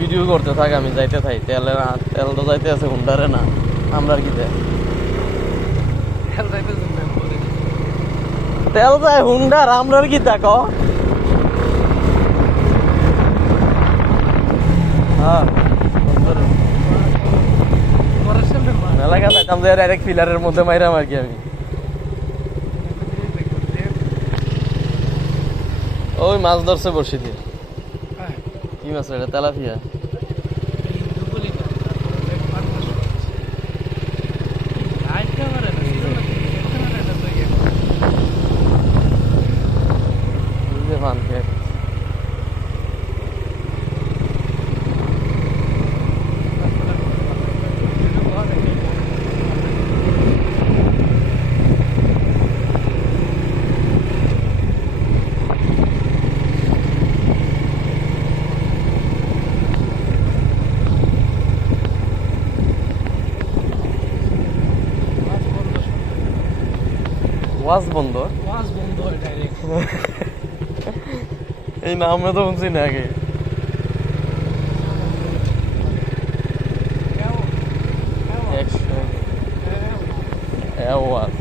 Video করতে থাক আমি যাইতে থাই। তেলে তেল তো যাইতে আছে হুন্ডারে না। আমরা আর কি তেল যায় হুন্ডার আমরা আর কি দেখো? হ্যাঁ ডাইরেক্ট ফিলারের মধ্যে মাইরাম আর কি আমি। ওই মাছ ধরছে বসে দিয়ে কি মাছ এটা তেলাপিয়া? ওয়াজ বন্ধ ওয়াজ বন্ধ এই নামে আমরা তো শুনছি না আগে একশো ওয়াজ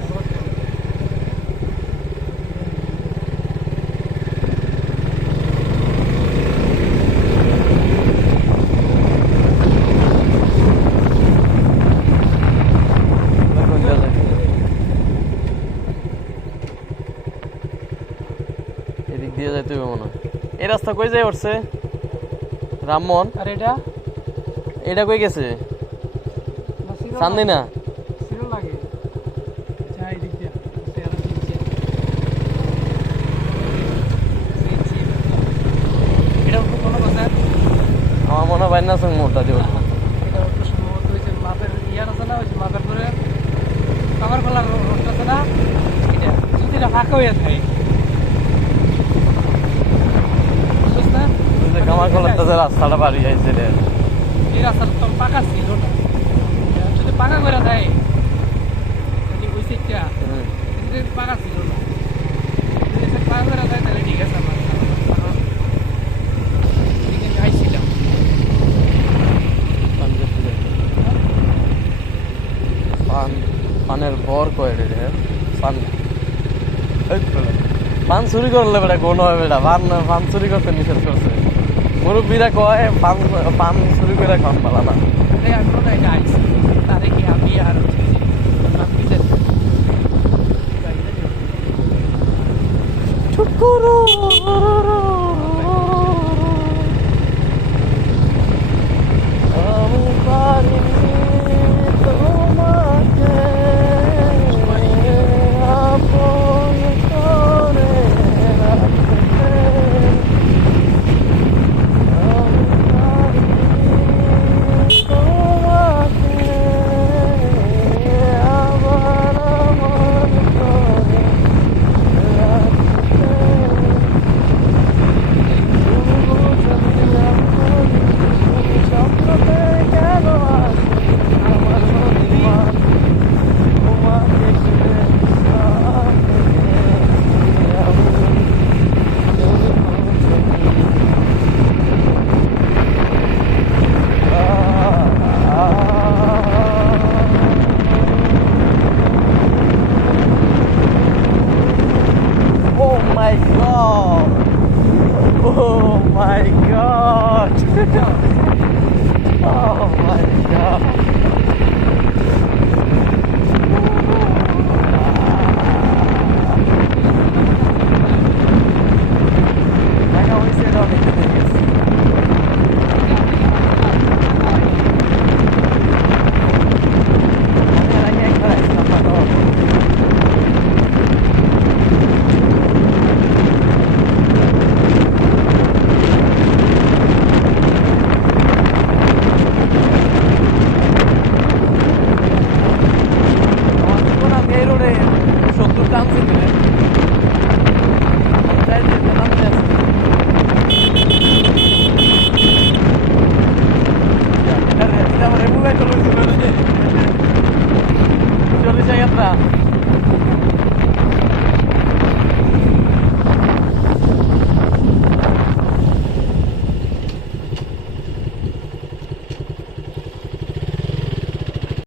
এদিক দিয়ে যাইতে হবে মনে এই রাস্তা কই যায় উঠছে? রামমোহন? আর এটা? এটা কই গেছে? চান্দি না? যাই আমার মনে হয় বাইনা সঙ্গে মোটা দিব মাপের ইয়ার আছে না ওই মাপের কভার আছে না? এটা। যদি ফাঁকা হয়ে থাকে বুঝছিস না কামার কলারটা রাস্তাটা বাড়ি যাইছে রে। এই রাস্তাটা তো পাকা ছিল না। যদি পাকা করে দেয় পাকা ছিল না। পাকা করে দেয় তাহলে ঠিক আছে আমার পানের বর কয় রে পান। চুরি করলে বেটা কোন হয় বেটা। পান পান চুরি করতে নিষেধ করছে। মুরব্বীরা কয় পান পান শুরু করে খান পালা না এই my god!